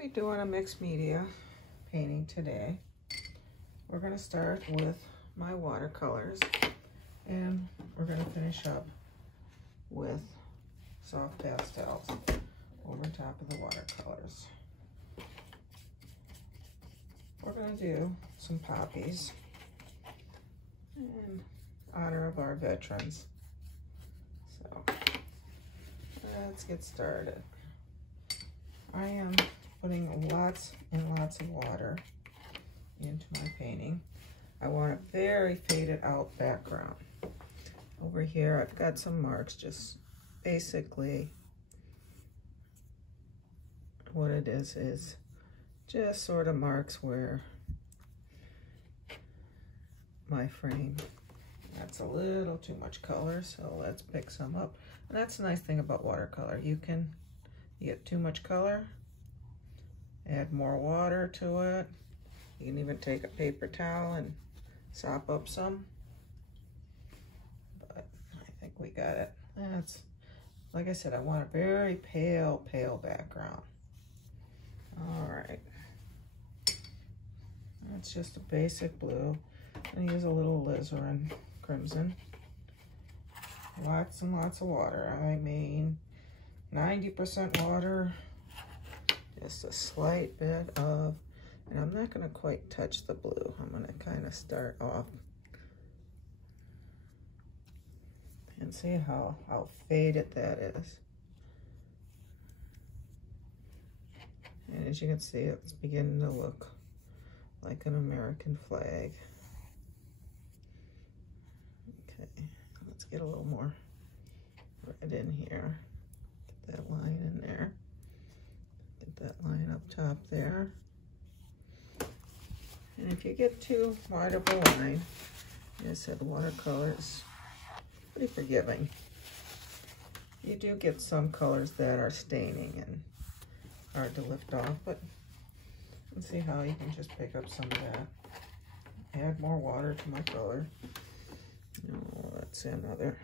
be doing a mixed media painting today. We're going to start with my watercolors, and we're going to finish up with soft pastels over top of the watercolors. We're going to do some poppies in honor of our veterans. So let's get started. I am putting lots and lots of water into my painting. I want a very faded out background. Over here I've got some marks, just basically what it is just sort of marks where my frame, that's a little too much color, so let's pick some up. And that's the nice thing about watercolor. You get too much color, add more water to it. You can even take a paper towel and sop up some. But I think we got it. That's, like I said, I want a very pale background. All right. That's just a basic blue. I'm gonna use a little alizarin crimson. Lots and lots of water. I mean, 90% water, just a slight bit of, and I'm not gonna quite touch the blue. I'm gonna kind of start off and see how faded that is. And as you can see, it's beginning to look like an American flag. Okay, let's get a little more red in here. Get that line in there. Get that line up top there. And if you get too wide of a line, like I said, the watercolor is pretty forgiving. You do get some colors that are staining and hard to lift off, but let's see how you can just pick up some of that. Add more water to my color. Oh, let's see, another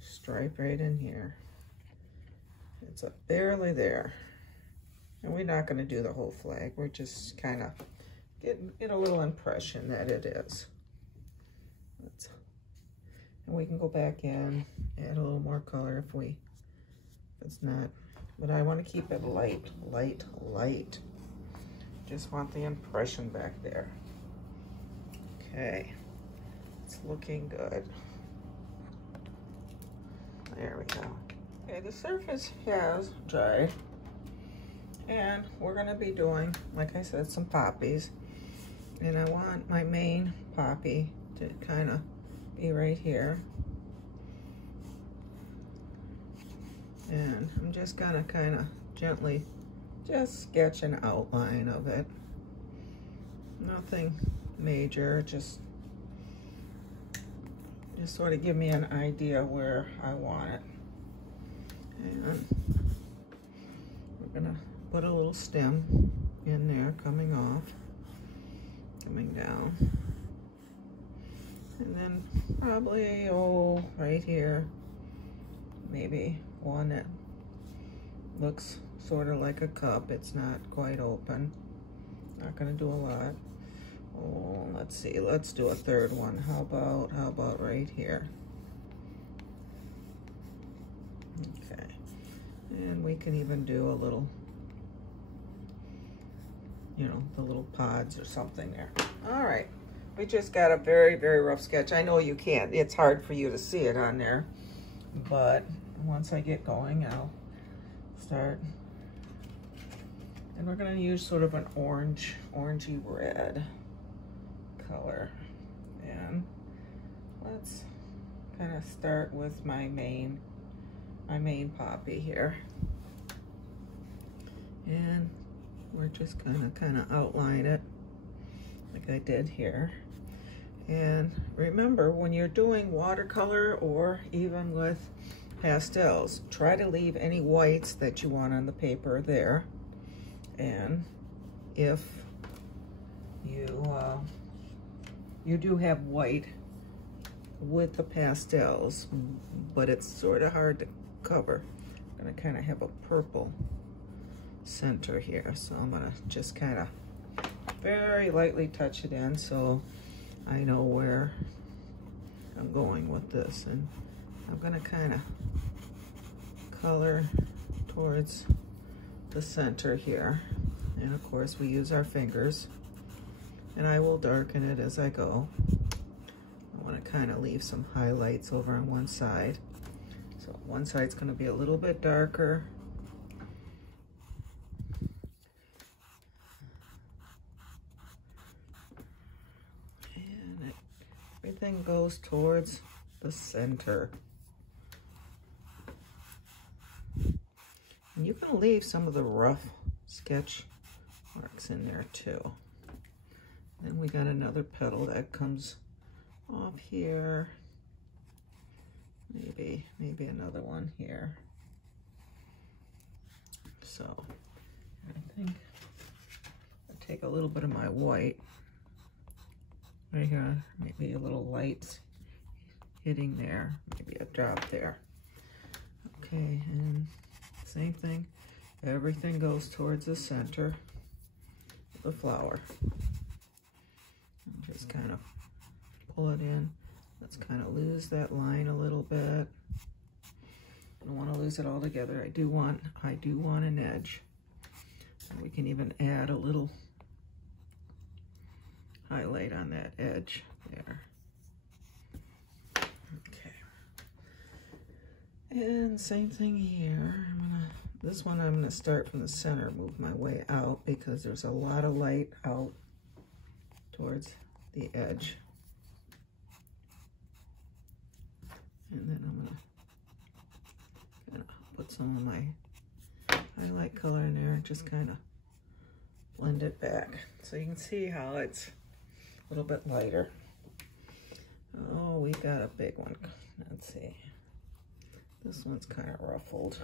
stripe right in here. It's barely there. And we're not going to do the whole flag. We're just kind of get a little impression that it is. And we can go back in, add a little more color if it's not. But I want to keep it light. Just want the impression back there. Okay, it's looking good. There we go. Okay, the surface has dried. And we're gonna be doing, like I said, some poppies. And I want my main poppy to kind of be right here. And I'm just gonna kind of gently just sketch an outline of it. Nothing major, just sort of give me an idea where I want it. And we're gonna put a little stem in there, coming off, coming down. And then probably, right here, maybe one that looks sort of like a cup. It's not quite open. Not gonna do a lot. Oh, let's see, let's do a third one. How about right here? Okay. And we can even do a little, you know, the little pods or something there. All right. We just got a very, very rough sketch. I know you can't. It's hard for you to see it on there. But once I get going, I'll start. And we're going to use sort of an orangey red color. And let's kind of start with my main poppy here. And we're just gonna kind of outline it like I did here. And remember, when you're doing watercolor or even with pastels, try to leave any whites that you want on the paper there. And if you do have white with the pastels, but it's sort of hard to cover, I'm gonna kind of have a purple center here. So I'm gonna just kind of very lightly touch it in so I know where I'm going with this. And I'm gonna kind of color towards the center here. And of course we use our fingers, and I will darken it as I go. I want to kind of leave some highlights over on one side. So one side's going to be a little bit darker. And everything goes towards the center. And you can leave some of the rough sketch marks in there too. Then we got another petal that comes off here. Maybe another one here. So I think I'll take a little bit of my white right here, maybe a little light hitting there, maybe a drop there. Okay, and same thing. Everything goes towards the center of the flower. And just kind of pull it in. Let's kind of lose that line a little bit. I don't want to lose it all together. I do want an edge. And we can even add a little highlight on that edge there. Okay. And same thing here. This one I'm going to start from the center, move my way out because there's a lot of light out towards the edge. And then I'm gonna put some of my highlight color in there and just kind of blend it back. So you can see how it's a little bit lighter. Oh, we got a big one. Let's see. This one's kind of ruffled.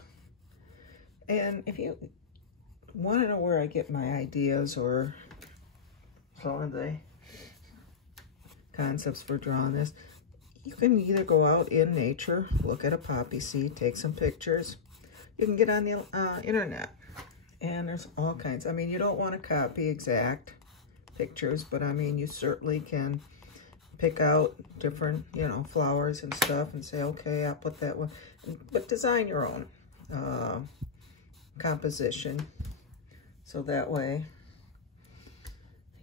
And if you want to know where I get my ideas or some of the concepts for drawing this, you can either go out in nature, look at a poppy seed, take some pictures. You can get on the internet, and there's all kinds. I mean, you don't want to copy exact pictures, but I mean, you certainly can pick out different, you know, flowers and stuff and say, okay, I'll put that one. But design your own composition, so that way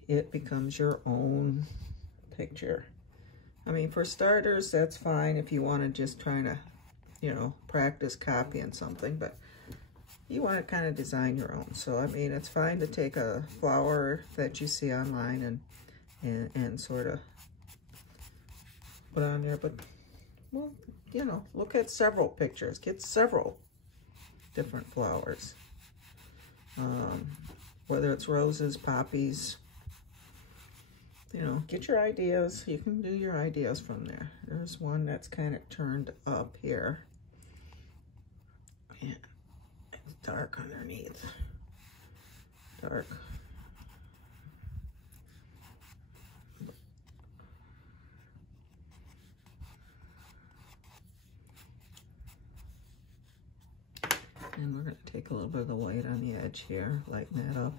it becomes your own picture. I mean, for starters, that's fine if you want to just try to, you know, practice copying something, but you want to kind of design your own. So, I mean, it's fine to take a flower that you see online and sort of put on there, but, well, you know, look at several pictures. Get several different flowers. Whether it's roses, poppies, you know, get your ideas. You can do your ideas from there. There's one that's kind of turned up here. And it's dark underneath. Dark. And we're going to take a little bit of the white on the edge here, lighten that up.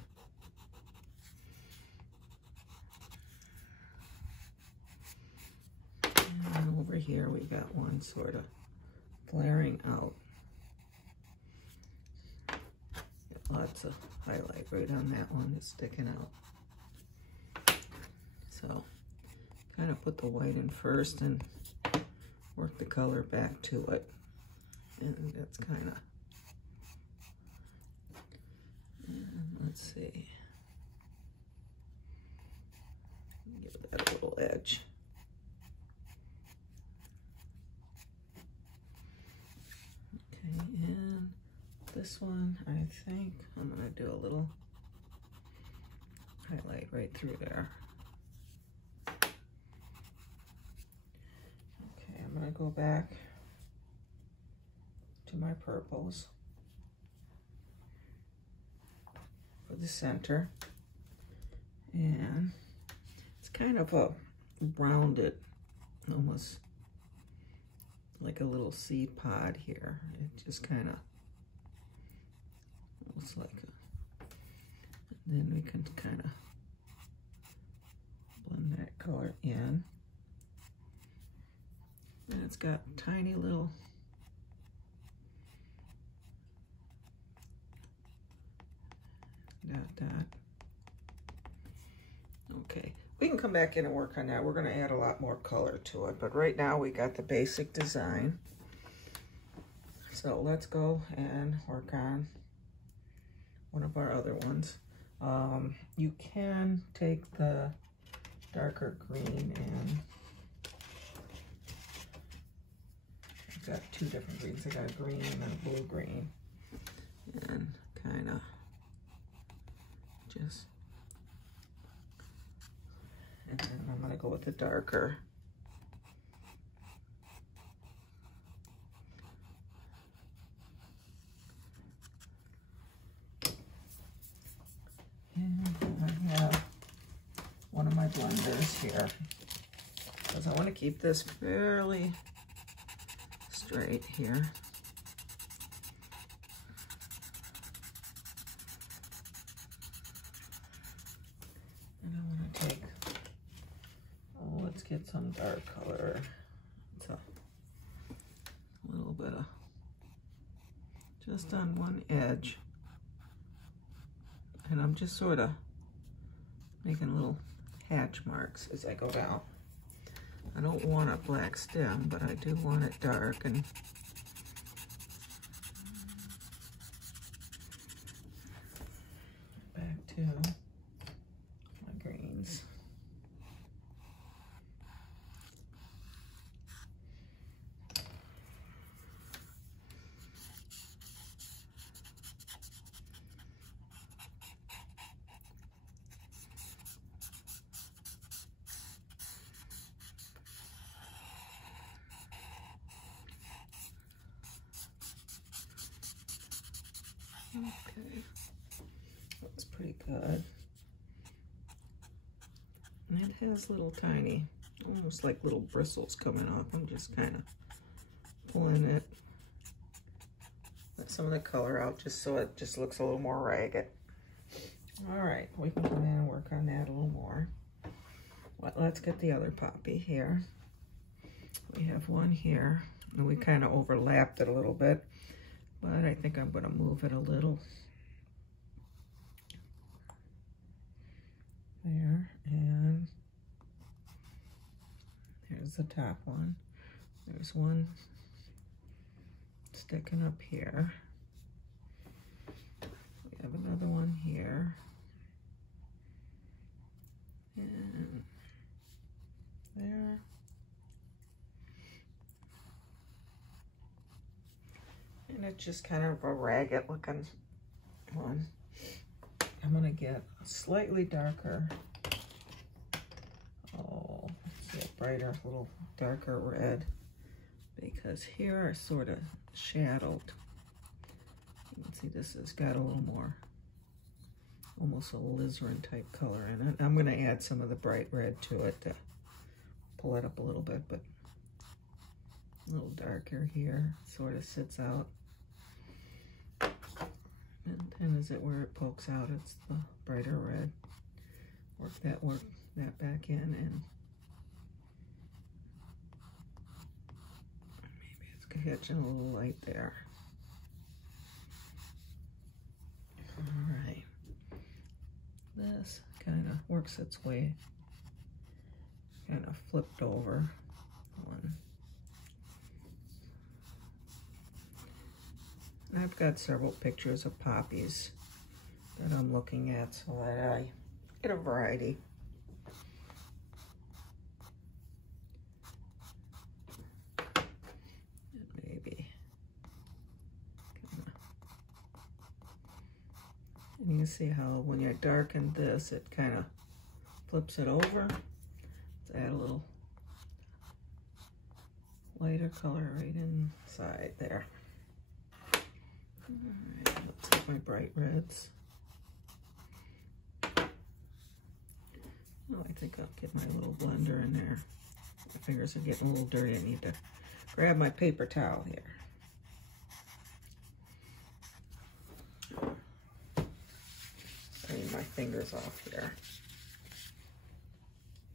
And over here we got one sort of flaring out. Got lots of highlight right on that one that's sticking out. So kind of put the white in first and work the color back to it. And that's kind of, let's see, give that a little edge. Okay, and this one, I think I'm going to do a little highlight right through there. Okay, I'm going to go back to my purples for the center, and it's kind of a rounded, almost like a little seed pod here. It just kind of looks like Then we can kind of blend that color in. And it's got tiny little dot. Okay, we can come back in and work on that. We're going to add a lot more color to it, but right now we got the basic design. So let's go and work on one of our other ones. You can take the darker green and I've got two different greens. I got a green and a blue green, and kind of just, and then I'm going to go with the darker. And I have one of my blenders here because I want to keep this fairly straight here. And I want to take, oh, let's get some dark color. It's a little bit of, just on one edge. And I'm just sort of making little hatch marks as I go down. I don't want a black stem, but I do want it dark. And back to my greens. Okay, that's pretty good. And it has little tiny, almost like little bristles coming off. I'm just kind of pulling it, let some of the color out just so it just looks a little more ragged. All right, we can come in and work on that a little more. Well, let's get the other poppy here. We have one here, and we kind of overlapped it a little bit, but I think I'm going to move it a little. There, and there's the top one. There's one sticking up here. We have another one here. And there. And it's just kind of a ragged looking one. I'm gonna get a slightly darker, oh, let's see, a brighter, little darker red, because here are sort of shadowed. You can see this has got a little more, almost a alizarin type color in it. I'm gonna add some of the bright red to it to pull it up a little bit, but a little darker here, sort of sits out. And is it where it pokes out, it's the brighter red. Work that back in, and maybe it's catching a little light there. All right, this kind of works its way, kind of flipped over one. I've got several pictures of poppies that I'm looking at so that I get a variety. And maybe kinda, and you can see how when you darken this, it kind of flips it over. Let's add a little lighter color right inside there. All right, let's get my bright reds. Oh, I think I'll get my little blender in there. My fingers are getting a little dirty. I need to grab my paper towel here. clean my fingers off here.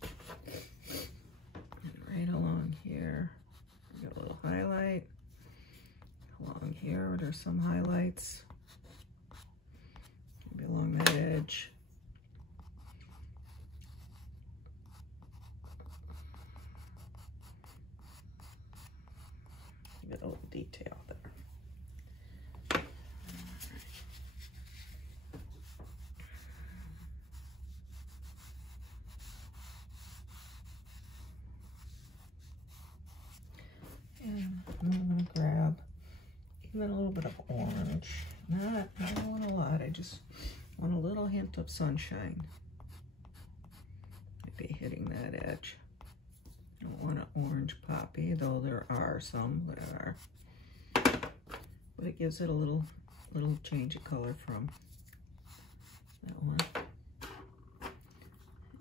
And right along here, I got a little highlight. Along here, there's some highlights. Maybe along that edge. Get a little detail there. And I'm going to grab even a little bit of orange. I don't want a lot, I just want a little hint of sunshine. Maybe hitting that edge. I don't want an orange poppy, though there are some that are. But it gives it a little change of color from that one.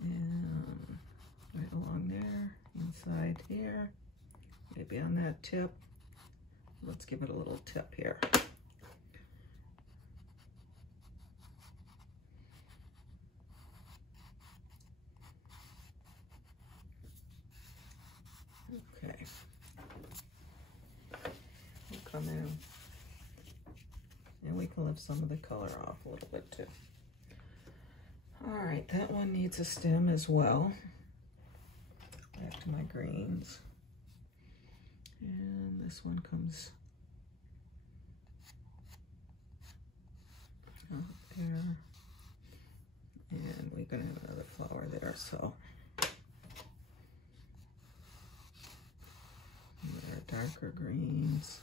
And right along there, inside here, maybe on that tip. Let's give it a little tip here. Okay. We'll come in and we can lift some of the color off a little bit too. All right, that one needs a stem as well. Back to my greens. And this one comes up there. And we're gonna have another flower there, so. There are darker greens.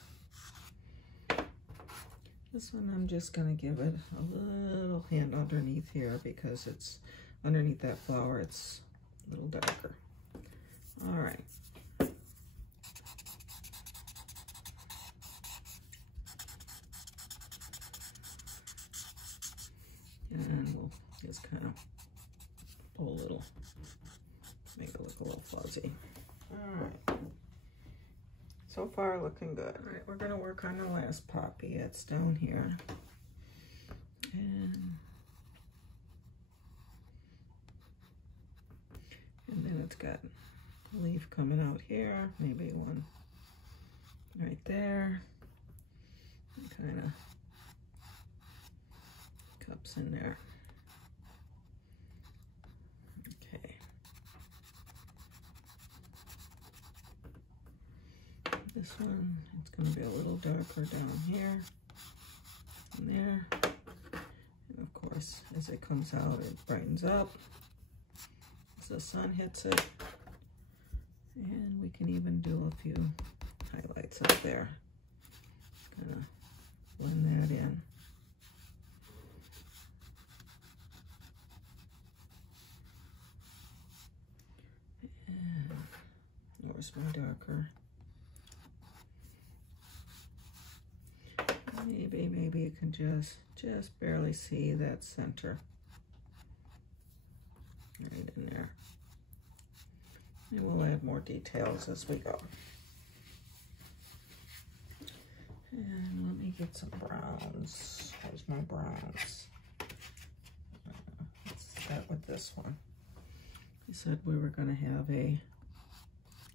This one I'm just gonna give it a little hint underneath here because it's underneath that flower, it's a little darker. All right. And we'll just kind of pull a little, make it look a little fuzzy. All right. So far, looking good. All right, we're gonna work on the last poppy. It's down here. And then it's got a leaf coming out here, maybe one right there. Kind of cups in there. Okay. This one, it's going to be a little darker down here and there. And of course, as it comes out, it brightens up as the sun hits it. And we can even do a few highlights up there. Kind of blend that in. And where's my darker? Maybe you can just barely see that center right in there. And we'll add more details as we go. And let me get some browns. Where's my browns? Let's start with this one. We said we were going to have a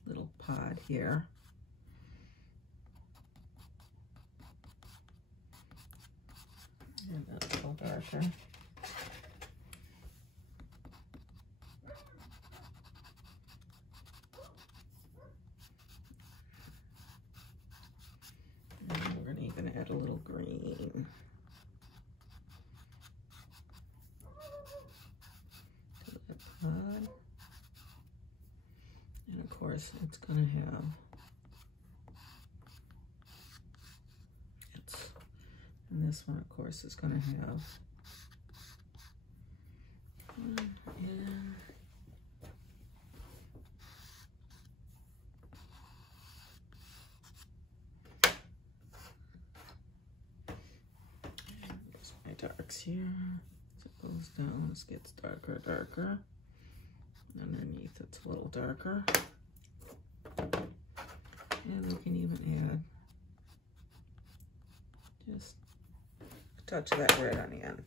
little pod here. And that's a little darker. And we're going to even add a little green to that pod. And of course, it's going to have and this one, of course, is going to have there's my darks here. As it goes down, this gets darker. Underneath, it's a little darker. And we can even add just a touch of that red on the end.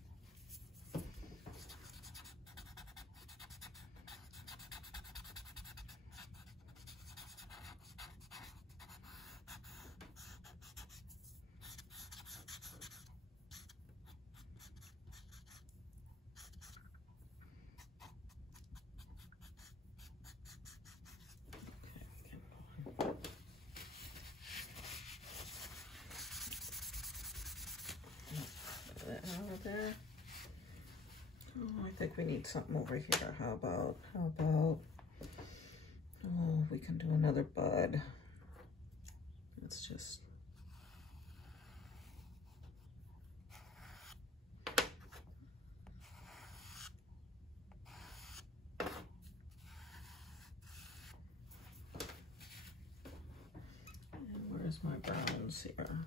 think we need something over here. How about, oh, we can do another bud. Let's just, and where's my browns here?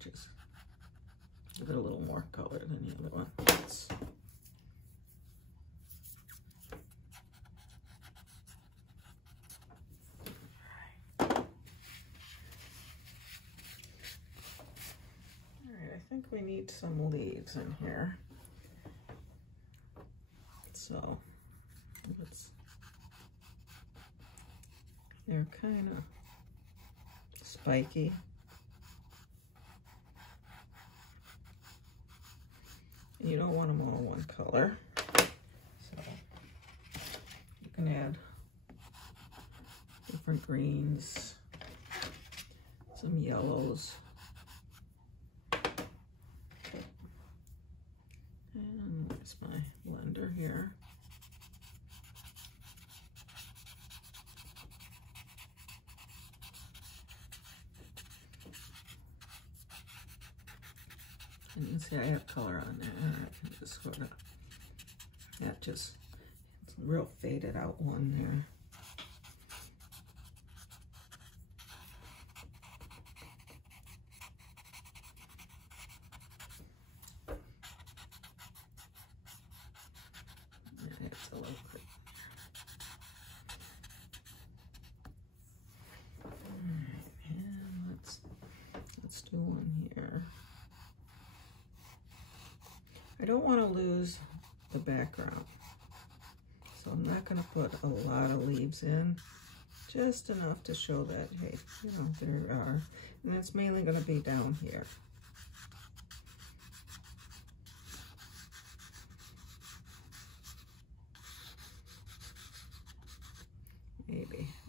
Just give it a little more color than the other one. Alright, I think we need some leaves in here. So they're kind of spiky. You don't want them all one color, so you can add different greens, some yellows, and where's my blender here? And you can see I have color on there. I can just sort of, that just, it's a real faded out one there. Yeah, it's a little quick. All right, and let's do one here. I don't want to lose the background, so I'm not going to put a lot of leaves in, just enough to show that, hey, you know, there are, and it's mainly going to be down here.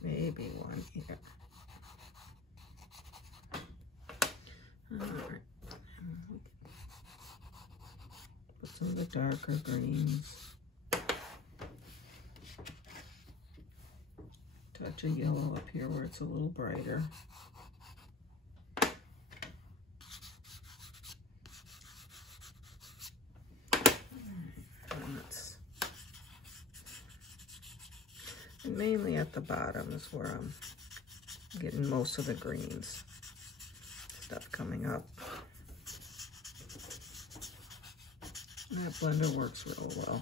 Maybe one here. All right. Some of the darker greens. Touch of yellow up here where it's a little brighter. And mainly at the bottom is where I'm getting most of the greens stuff coming up. And that blender works real well.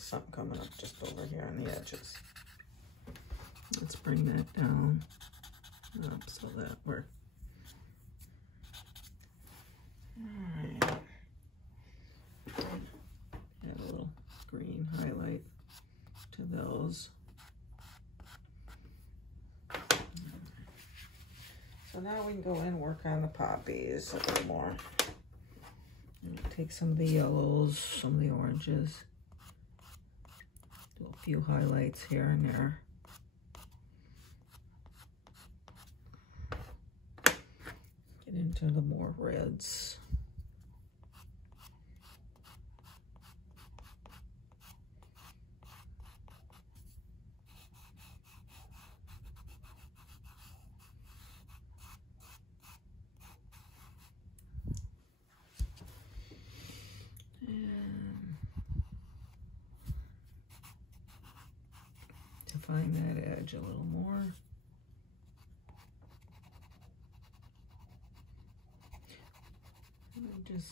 Something coming up just over here on the edges. Let's bring that down up so that we're, all right. Add a little green highlight to those. So now we can go in and work on the poppies a little more. Take some of the yellows, some of the oranges. Do a few highlights here and there. Get into the more reds. Define that edge a little more. And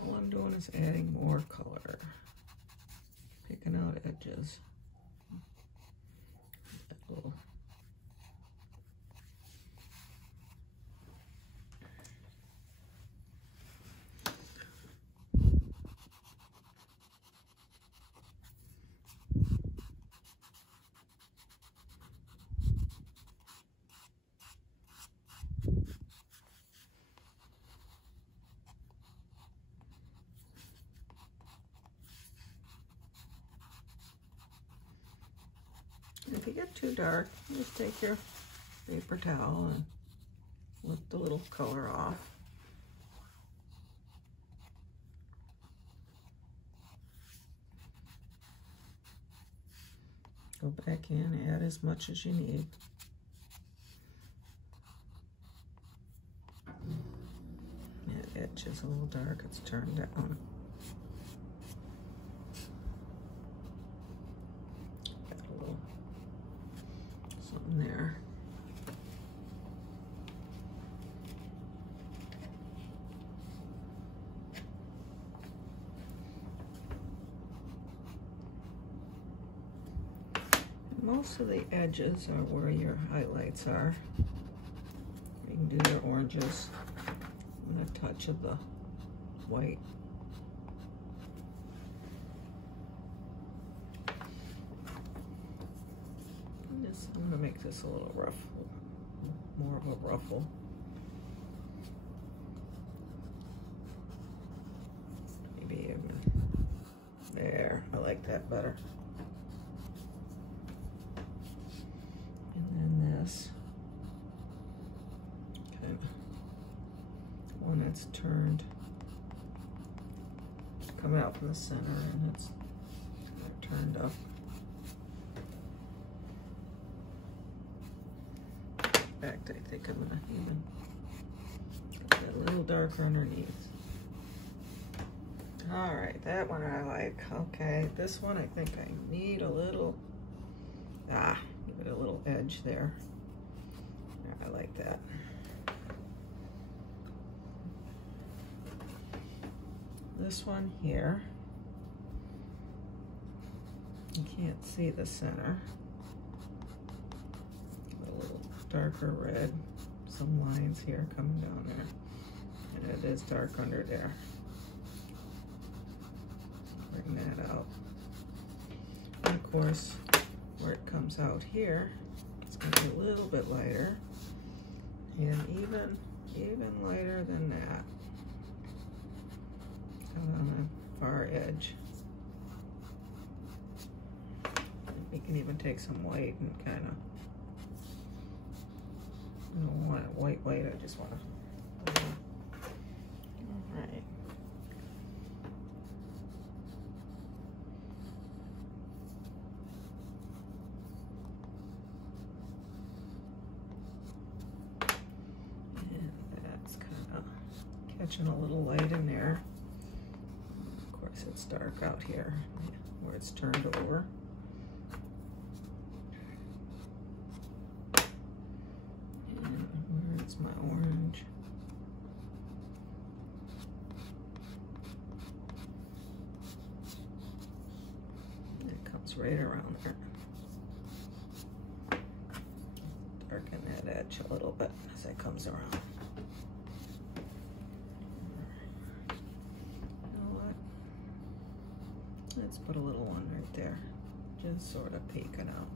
all I'm doing is adding more color, picking out edges. little. If you get too dark, just take your paper towel and lift the little color off. Go back in, add as much as you need. That edge is a little dark, it's turned down. Got a little something there. Most of the edges are where your highlights are. You can do your oranges and a touch of the white. I'm going to make this a little rough, more of a ruffle. Maybe even there. I like that better. This kind of one that's turned, coming out from the center, and it's kind of turned up. In fact, I think I'm gonna even get a little darker underneath. All right, that one I like. Okay, this one I think I need a little, give it a little edge there. I like that. This one here, you can't see the center. A little darker red, some lines here coming down there, and it is dark under there. Bring that out. And of course, where it comes out here, it's going to be a little bit lighter, and even lighter than that on the far edge. You can even take some white and kind of, I don't want it white, I just want to, all right. Catching a little light in there. Of course, it's dark out here where it's turned over. And where's my orange? It comes right around there. Darken that edge a little bit as it comes around. Let's put a little one right there, just sort of peeking out.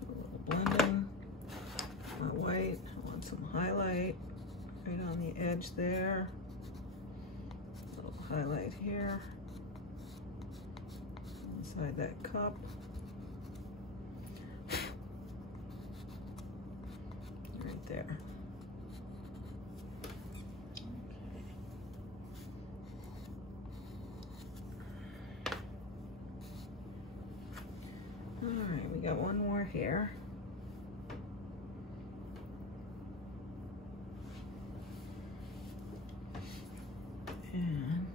Do a little blending. My white, I want some highlight. Right on the edge there, a little highlight here, inside that cup. Right there. Okay. All right, we got one more here. And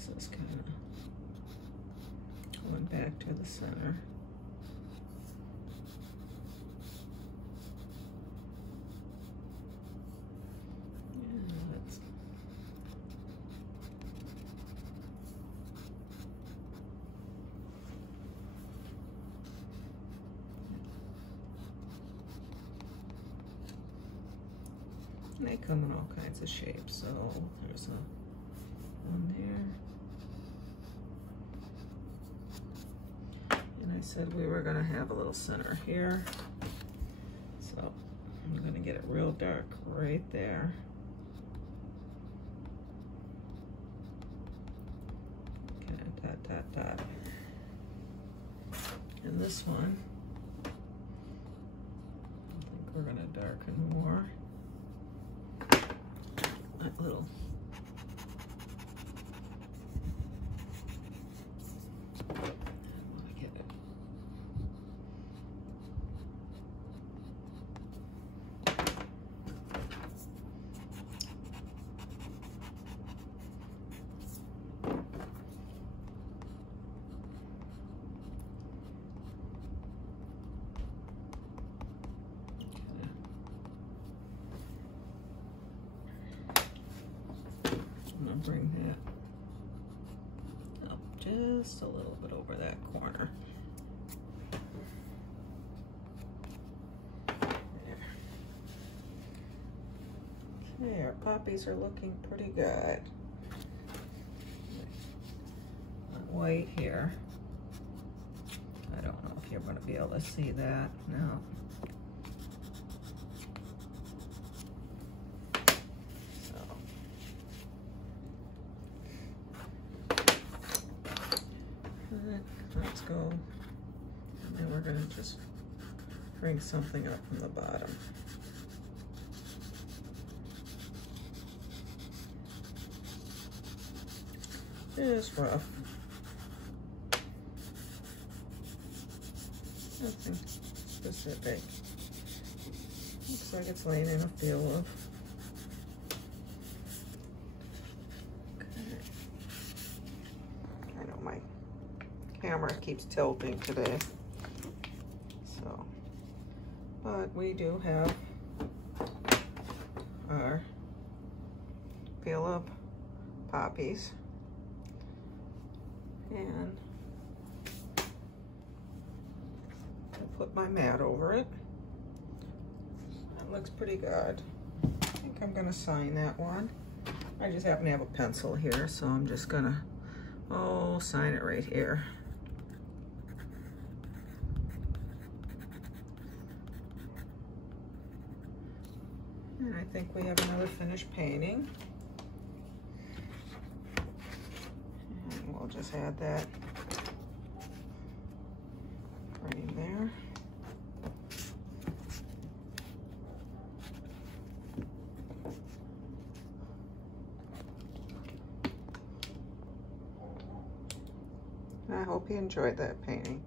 This is kind of going back to the center. And they come in all kinds of shapes, so there's one there. And I said we were gonna have a little center here. So I'm gonna get it real dark right there. Okay, dot, dot, dot. And this one, I think we're gonna darken more. That little I want to get it. Bring that up just a little bit over that corner. There. Okay, our poppies are looking pretty good. White here. I don't know if you're going to be able to see that. No. Let's go, and then we're going to just bring something up from the bottom. Just rough. Nothing specific. Looks like it's laying in a field of. Camera keeps tilting today, so, but we do have our peel up poppies, and I put my mat over it. That looks pretty good. I think I'm gonna sign that one. I just happen to have a pencil here, so I'm just gonna sign it right here. And I think we have another finished painting. And we'll just add that right there. I hope you enjoyed that painting.